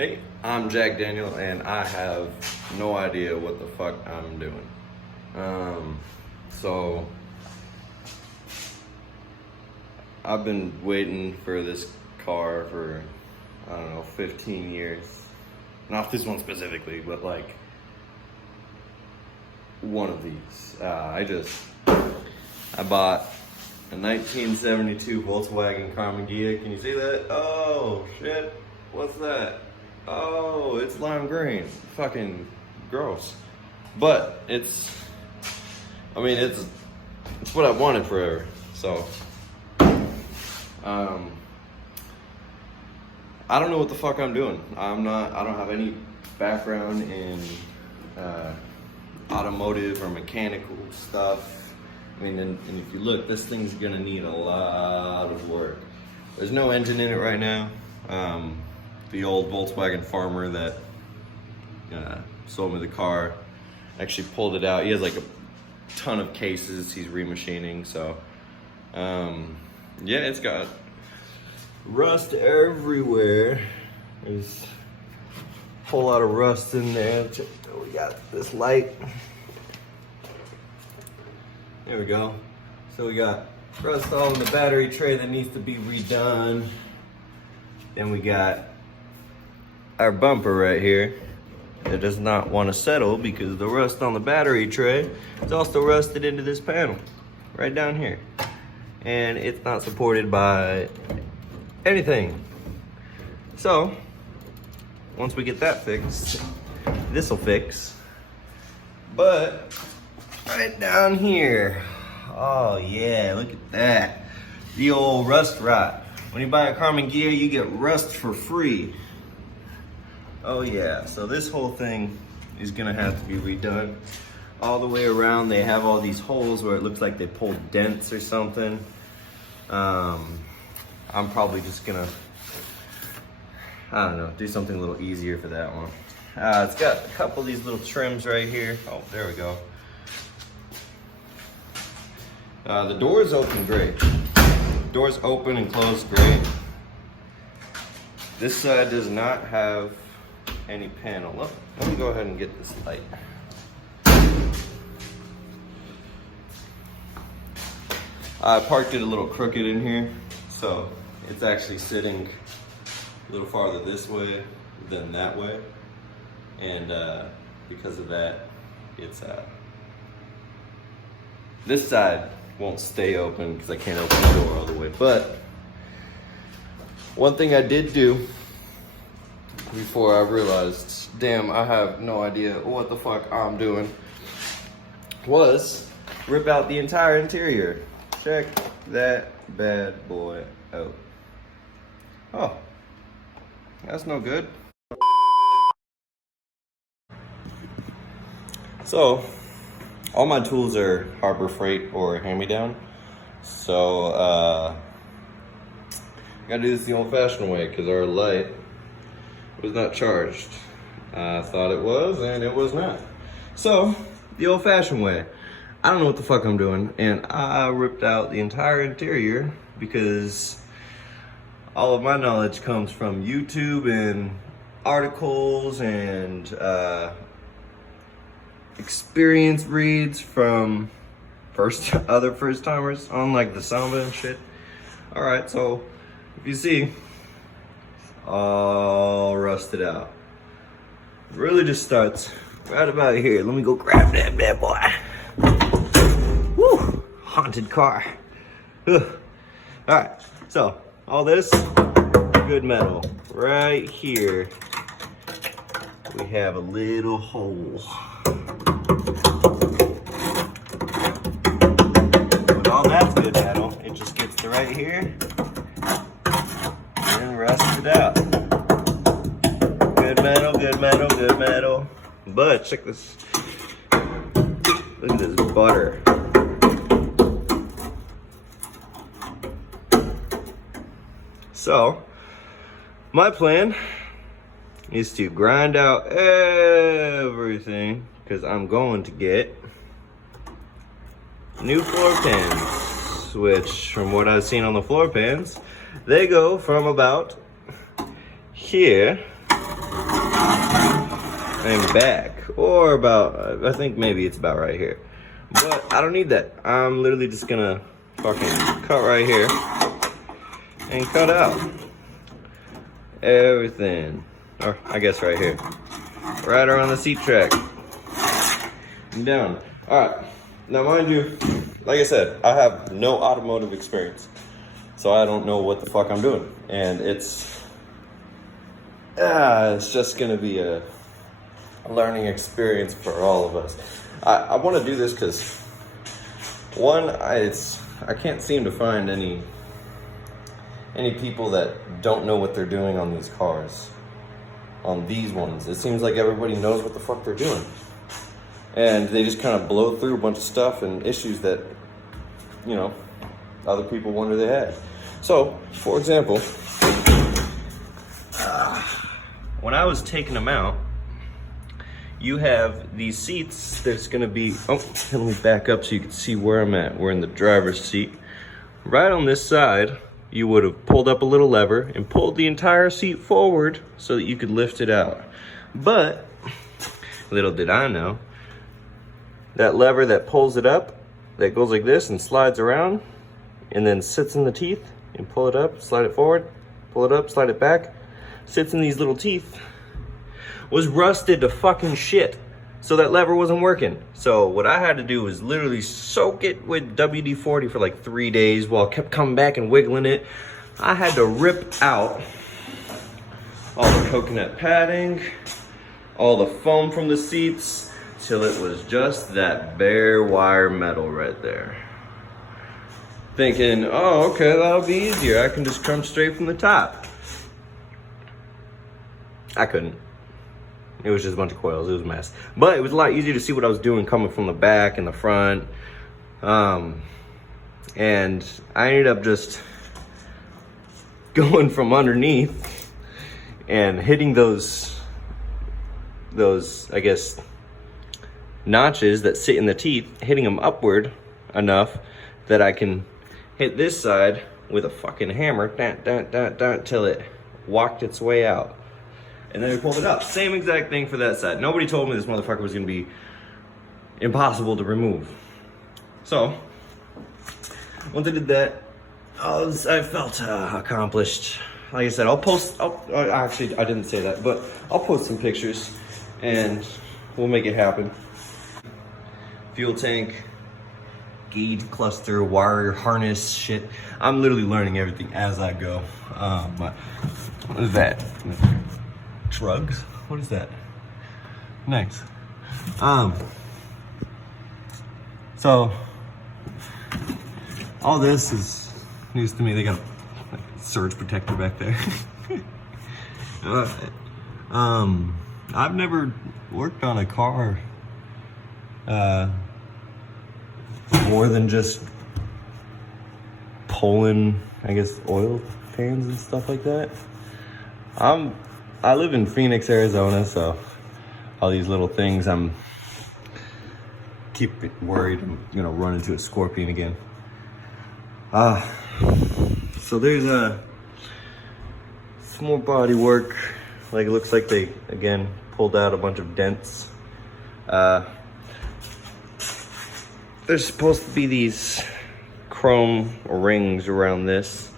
Hey, I'm Jack Daniel, and I have no idea what the fuck I'm doing. So I've been waiting for this car for, I don't know, 15 years. Not this one specifically, but like one of these. I bought a 1972 Volkswagen Karmann Ghia. Can you see that? Oh shit, what's that? Oh, it's lime green. Fucking gross. But it's what I wanted forever. So, I don't know what the fuck I'm doing. I don't have any background in automotive or mechanical stuff. I mean, and if you look, this thing's gonna need a lot of work. There's no engine in it right now. The old Volkswagen farmer that sold me the car actually pulled it out. He has like a ton of cases he's remachining, so yeah, it's got rust everywhere. There's a whole lot of rust in there. We got this light. There we go. So we got rust all in the battery tray that needs to be redone. Then we got our bumper right here that does not want to settle because the rust on the battery tray is also rusted into this panel right down here, and it's not supported by anything. So once we get that fixed, this will fix. But right down here, oh yeah, look at that, the old rust rot. When you buy a Karmann Ghia, you get rust for free. Oh yeah, so this whole thing is gonna have to be redone. All the way around, they have all these holes where it looks like they pulled dents or something. I'm probably just gonna, I don't know, do something a little easier for that one. It's got a couple of these little trims right here. Oh, there we go. The doors open great. Doors open and close great. This side does not have any panel. Let me go ahead and get this light. I parked it a little crooked in here, so it's actually sitting a little farther this way than that way, and because of that, it's this side won't stay open because I can't open the door all the way. But one thing I did do before I realized, damn, I have no idea what the fuck I'm doing, was rip out the entire interior. Check that bad boy out. Oh, that's no good. So, all my tools are Harbor Freight or hand-me-down. So, I gotta do this the old-fashioned way because our light was not charged. I thought it was, and it was not. So, the old-fashioned way. I don't know what the fuck I'm doing, and I ripped out the entire interior because all of my knowledge comes from YouTube and articles and experience reads from other first timers on like the Samba and shit. All right, so if you see, it's all rusted out. It really just starts right about here. Let me go grab that bad boy. Woo, haunted car. Ugh. All right, so all this good metal. Right here, we have a little hole. All that's good metal, it just gets to right here and rusts it out. Good metal, good metal, good metal. But check this. Look at this butter. So, my plan is to grind out everything because I'm going to get new floor pans, which from what I've seen on the floor pans, they go from about here and back, or about, I think maybe it's about right here. But I don't need that. I'm literally just gonna fucking cut right here and cut out everything. Or I guess right here. Right around the seat track. And down. Alright. Now mind you, like I said, I have no automotive experience. So I don't know what the fuck I'm doing. And it's just gonna be a learning experience for all of us. I want to do this because one, I can't seem to find any people that don't know what they're doing on these cars. On these ones, it seems like everybody knows what the fuck they're doing, and they just kind of blow through a bunch of stuff and issues that, you know, other people wonder they had. So, for example, when I was taking them out, you have these seats that's gonna be, let me back up so you can see where I'm at. We're in the driver's seat. Right on this side, you would have pulled up a little lever and pulled the entire seat forward so that you could lift it out. But, little did I know, that lever that pulls it up, that goes like this and slides around, and then sits in the teeth, and pull it up, slide it forward, pull it up, slide it back, sits in these little teeth, was rusted to fucking shit. So that lever wasn't working. So what I had to do was literally soak it with WD-40 for like 3 days while I kept coming back and wiggling it. I had to rip out all the coconut padding, all the foam from the seats, till it was just that bare wire metal right there. Thinking, oh, okay, that'll be easier. I can just come straight from the top. I couldn't. It was just a bunch of coils. It was a mess. But it was a lot easier to see what I was doing coming from the back and the front. And I ended up just going from underneath and hitting those I guess, notches that sit in the teeth, hitting them upward enough that I can hit this side with a fucking hammer, till it walked its way out. And then we pulled it up. Same exact thing for that side. Nobody told me this motherfucker was gonna be impossible to remove. So, once I did that, I felt accomplished. Like I said, actually, I didn't say that, but I'll post some pictures and we'll make it happen. Fuel tank, gauge cluster, wire harness shit. I'm literally learning everything as I go. But what is that? Drugs? What is that? Nice. So all this is news to me. They got a surge protector back there. I've never worked on a car more than just pulling, I guess, oil pans and stuff like that. I live in Phoenix, Arizona, so all these little things, I'm keep worried I'm gonna run into a scorpion again. So there's some more body work. Like, it looks like they, again, pulled out a bunch of dents. There's supposed to be these chrome rings around this.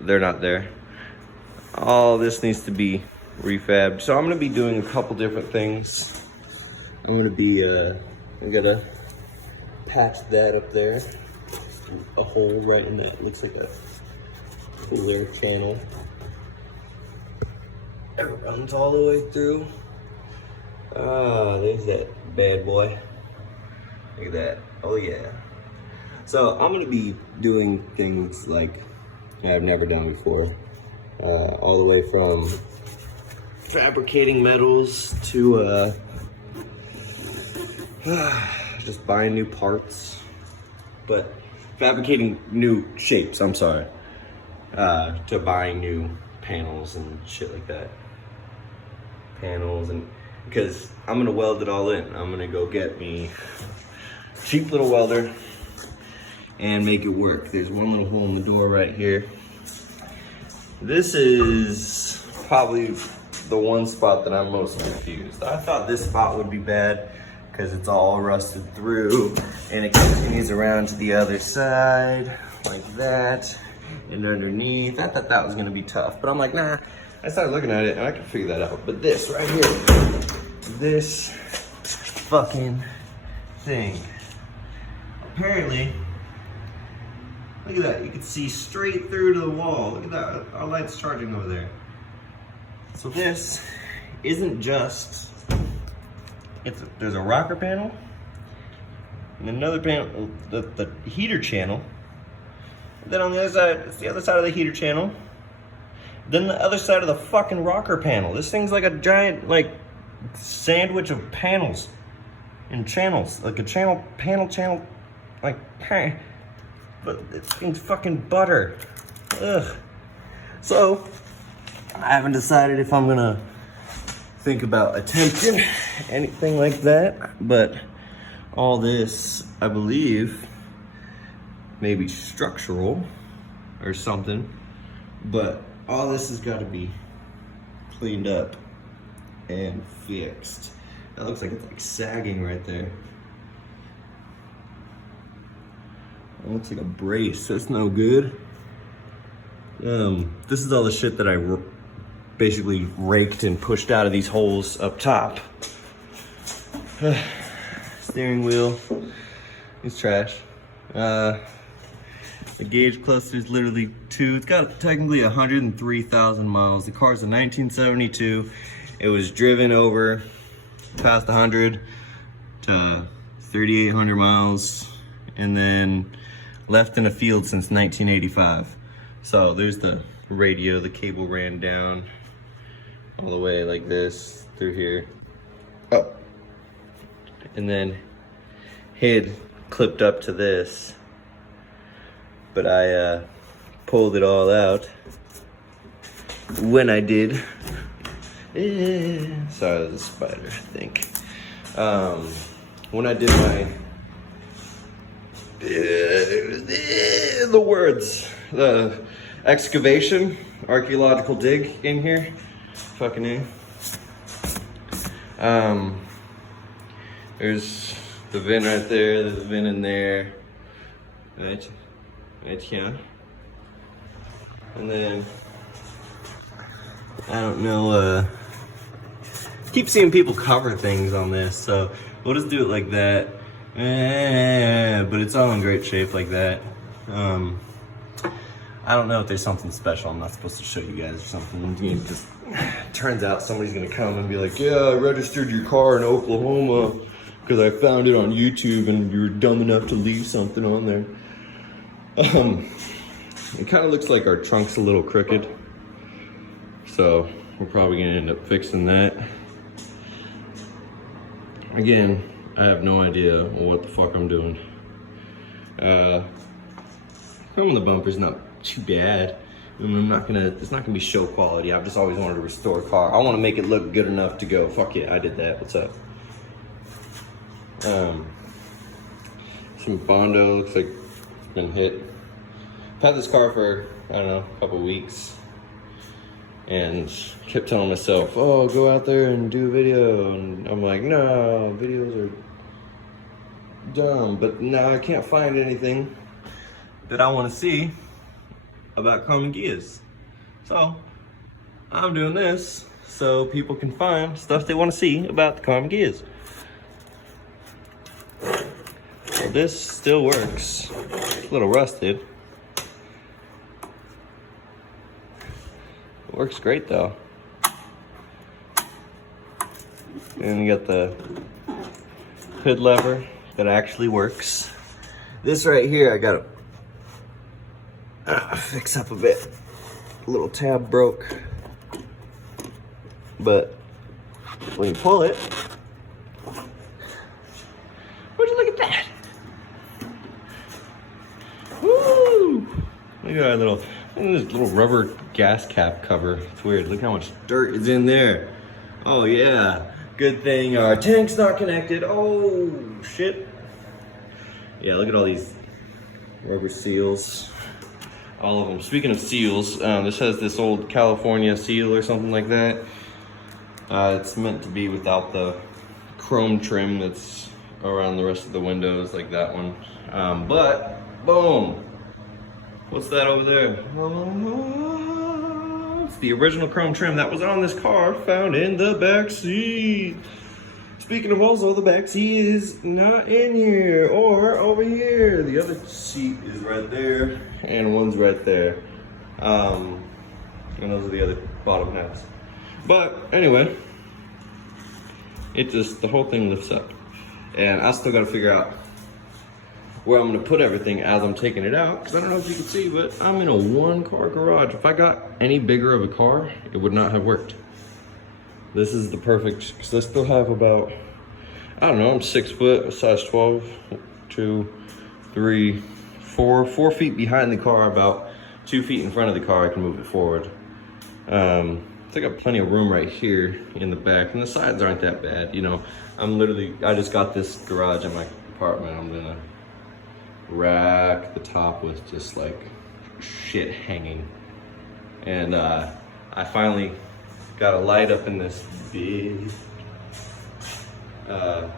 They're not there. All this needs to be refabbed. So I'm gonna be doing a couple different things. I'm gonna be, I'm gonna patch that up there. A hole right in that, looks like a cooler channel. It runs all the way through. There's that bad boy. Look at that, oh yeah. So I'm gonna be doing things like I've never done before. All the way from fabricating metals to just buying new parts, but fabricating new shapes, I'm sorry, to buying new panels and shit like that. Panels, and because I'm gonna weld it all in. I'm gonna go get me a cheap little welder and make it work. There's one little hole in the door right here. This is probably the one spot that I'm most confused. I thought this spot would be bad because it's all rusted through and it continues around to the other side like that and underneath. I thought that was gonna be tough, but I'm like, nah. I started looking at it and I can figure that out. But this right here, this fucking thing. Apparently, look at that, you can see straight through to the wall. Look at that, our light's charging over there. So this isn't just, there's a rocker panel, and another panel, the heater channel. And then on the other side, it's the other side of the heater channel. Then the other side of the fucking rocker panel. This thing's like a giant, like, sandwich of panels and channels. Like a panel, like, but it's fucking butter. Ugh. So, I haven't decided if I'm gonna think about attempting anything like that, but all this, I believe, may be structural or something, but all this has got to be cleaned up and fixed. That looks like it's like sagging right there. It looks like a brace. That's no good. This is all the shit that I basically raked and pushed out of these holes up top. Steering wheel is trash. The gauge cluster is literally 2. It's got technically 103,000 miles. The car's a 1972. It was driven over past 100 to 3,800 miles and then left in a field since 1985. So there's the radio. The cable ran down all the way like this through here. Oh. And then had clipped up to this. But I pulled it all out when I did. Sorry, there's a spider, I think. When I did my, the excavation, archaeological dig in here. Fucking A. There's the vent right there, there's a vent in there. Right here. And then, I don't know, keep seeing people cover things on this, so we'll just do it like that. But it's all in great shape like that. I don't know if there's something special I'm not supposed to show you guys or something. You know, just turns out somebody's gonna come and be like, yeah, I registered your car in Oklahoma because I found it on YouTube and you were dumb enough to leave something on there. It kind of looks like our trunk's a little crooked, so we're probably gonna end up fixing that. Again, I have no idea what the fuck I'm doing. Chrome on the bumper's not too bad. I mean, it's not gonna be show quality. I've just always wanted to restore a car. I want to make it look good enough to go, fuck yeah, I did that. What's up? Some Bondo, looks like it's been hit. I've had this car for, I don't know, a couple weeks. And kept telling myself, oh, go out there and do a video. And I'm like, no, videos are dumb. But now I can't find anything that I want to see about Karmann Ghias. So I'm doing this so people can find stuff they want to see about the Karmann Ghias. So this still works. It's a little rusted. It works great though. And you got the hood lever that actually works. This right here I gotta fix up a bit. A little tab broke. But when you pull it, would you look at that? Woo! Look at our this little rubber gas cap cover. It's weird. Look how much dirt is in there. Oh yeah. Good thing our tank's not connected. Oh shit. Yeah, look at all these rubber seals. All of them. Speaking of seals, this has this old California seal or something like that. It's meant to be without the chrome trim that's around the rest of the windows, like that one. But boom, what's that over there? It's the original chrome trim that was on this car, found in the back seat. Speaking of also, the back seat is not in here or over here. The other seat is right there and one's right there. And those are the other bottom halves. But anyway, the whole thing lifts up. And I still gotta figure out where I'm gonna put everything as I'm taking it out, because I don't know if you can see, but I'm in a 1-car garage. If I got any bigger of a car, it would not have worked. This is the perfect, because I still have about, I don't know, I'm 6 foot, size 12, 2, 3, 4 feet behind the car, about 2 feet in front of the car. I can move it forward. I think I got plenty of room right here in the back, and the sides aren't that bad. You know, I just got this garage in my apartment. I'm gonna rack the top with just like shit hanging. And I finally got a light up in this big, that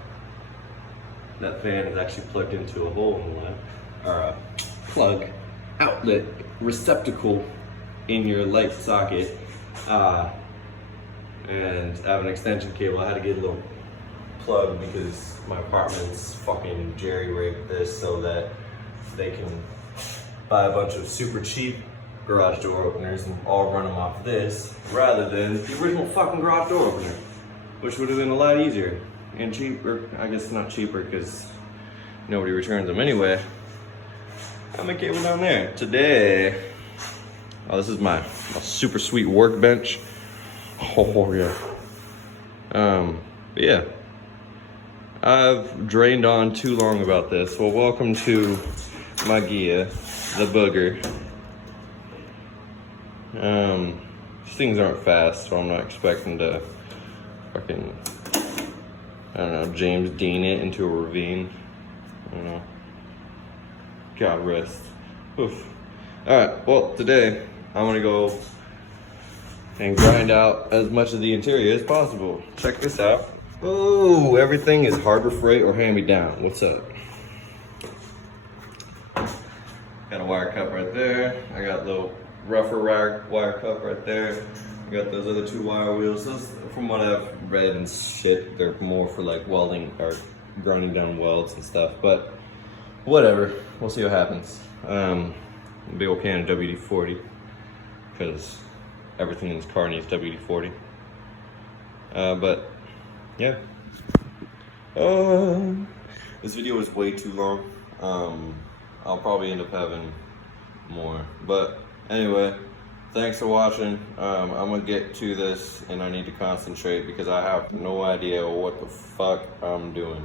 fan is actually plugged into a hole in the light, or a plug outlet receptacle in your light socket. And I have an extension cable. I had to get a little plug because my apartment's fucking jerry-rigged this so that they can buy a bunch of super cheap garage door openers and all run them off this rather than the original fucking garage door opener, which would have been a lot easier and cheaper. I guess not cheaper because nobody returns them anyway. I have my cable down there. Today, oh, this is my super sweet workbench. Oh yeah. But yeah. I've drained on too long about this. Well, welcome to my Ghia, the booger. These things aren't fast, so I'm not expecting to fucking, I don't know, James Dean it into a ravine. I don't know. God rest. Oof. Alright, well, today I'm gonna go and grind out as much of the interior as possible. Check this out. Oh, everything is Harbor Freight or hand-me-down. What's up? Got a wire cup right there. I got a little rougher wire cup right there. I got those other 2 wire wheels. Those, from what I've read and shit, they're more for like welding or grinding down welds and stuff. But whatever, we'll see what happens. Big old can of WD-40 because everything in this car needs WD-40. But yeah. This video is way too long. I'll probably end up having more. But anyway, thanks for watching. I'm gonna get to this and I need to concentrate because I have no idea what the fuck I'm doing.